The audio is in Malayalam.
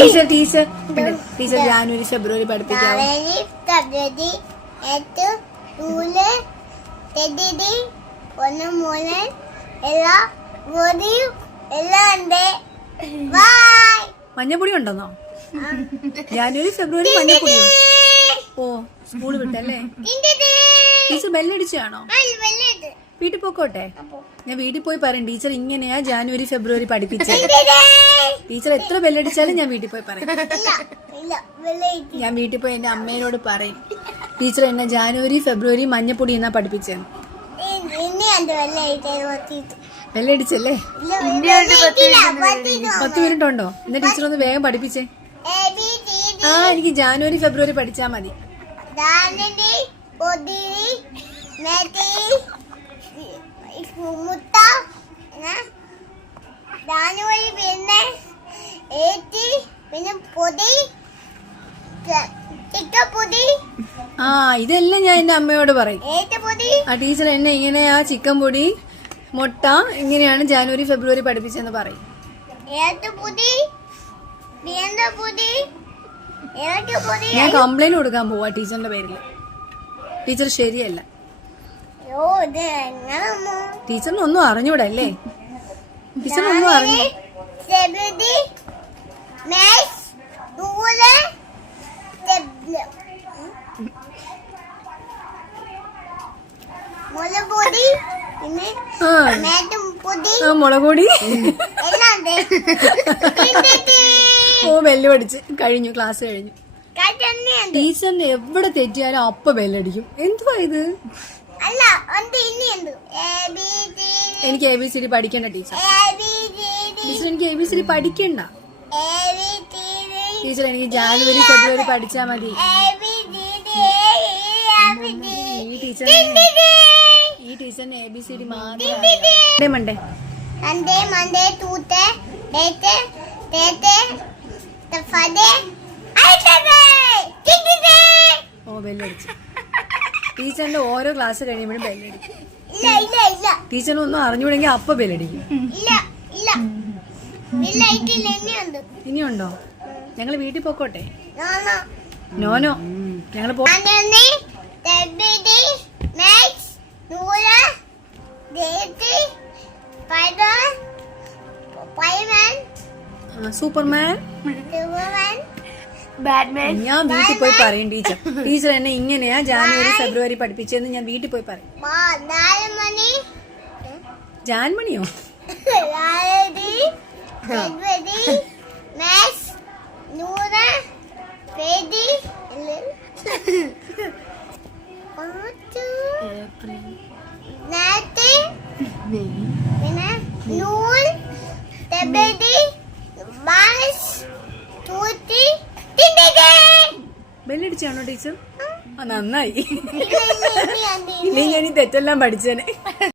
ടീച്ചർ ടീച്ചർ ടീച്ചർ ജാനുവരി ഫെബ്രുവരി പഠിപ്പിക്കാവോ? മഞ്ഞപ്പൊടി ഉണ്ടെന്നോ? ജാനുവരി ഫെബ്രുവരി മഞ്ഞപ്പൊടിയോ? ഓ സ്കൂള് വിട്ടല്ലേ? ടീച്ചർ ബെല്ലടിച്ചാണോ? വീട്ടിൽ പോക്കോട്ടെ. ഞാൻ വീട്ടിൽ പോയി പറയും ടീച്ചർ ഇങ്ങനെയാ ജാനുവരി ഫെബ്രുവരി പഠിപ്പിച്ചത്. ടീച്ചർ എത്ര ബെല്ലടിച്ചാലും ഞാൻ വീട്ടിൽ പോയി പറയും. ഞാൻ വീട്ടിൽ പോയി എന്റെ അമ്മേനോട് പറയും ടീച്ചർ എന്നെ ജാനുവരി ഫെബ്രുവരി മഞ്ഞപ്പൊടി എന്നാ പഠിപ്പിച്ചത്. ബെല്ലടിച്ചല്ലേ? 10 മിനിറ്റ് ഉണ്ടോ? എന്നാ ടീച്ചർ ഒന്ന് വേഗം പഠിപ്പിച്ചേ. എനിക്ക് ജാനുവരി ഫെബ്രുവരി പഠിച്ചാ മതി. ഇതെല്ലാം ഞാൻ എന്റെ അമ്മയോട് പറയും. ടീച്ചർ എന്നെ ഇങ്ങനെയാ ചിക്കൻ പൊടി മുട്ട ഇങ്ങനെയാണ് ജാനുവരി ഫെബ്രുവരി പഠിപ്പിച്ചെന്ന് പറയും. ഞാൻ കംപ്ലൈന്റ് കൊടുക്കാൻ പോവാ ടീച്ചറിന്റെ പേരില്. ടീച്ചർ ശരിയല്ല. ടീച്ചറിനൊന്നും അറിഞ്ഞൂടല്ലേ? ടീച്ചറിനൊന്നും അറിഞ്ഞു. മുളക് പൊടി ഓ ബെല്ല് പഠിച്ച് കഴിഞ്ഞു. ക്ലാസ് കഴിഞ്ഞു. ടീച്ചറിന് എവിടെ തെറ്റിയാലും അപ്പ ബെല്ലടിക്കും. എന്തുവാ ഇത്? എനിക്ക് ABCD പഠിക്കണ്ട ടീച്ചർ. ടീച്ചർ എനിക്ക് ABCD പഠിക്കണ്ട ടീച്ചർ. എനിക്ക് ജാനുവരി ഫെബ്രുവരി പഠിച്ചാ മതി. ഈ ടീച്ചറിന് ABCD മാത്രം. മണ്ടേ ഓ ബെല്ലടിച്ചു. ടീച്ചറിന്റെ ഓരോ ക്ലാസ് കഴിയുമ്പോഴും ബെല്ലടിക്കും. ടീച്ചറിനൊന്നും അറിഞ്ഞൂടെങ്കിൽ അപ്പ ബെല്ലടിക്കും. ഇനിയുണ്ടോ? ഞങ്ങള് വീട്ടിൽ പോക്കോട്ടെ? നോനോ ഞങ്ങള് സൂപ്പർമാൻ ബാറ്റ്മാൻ. ഞാൻ വീട്ടിൽ പോയി പറയും ടീച്ചർ. ടീച്ചർ എന്നെ ഇങ്ങനെയാ ജാനുവരി ഫെബ്രുവരി പഠിപ്പിച്ചെന്ന് ഞാൻ വീട്ടിൽ പോയി പറയും. ജാൻമണിയോ? ബെല്ലടിച്ചാണോ ടീച്ചർ? നന്നായി. ഇല്ലെങ്കിൽ ഞാൻ ഈ തെറ്റെല്ലാം പഠിച്ചേനെ.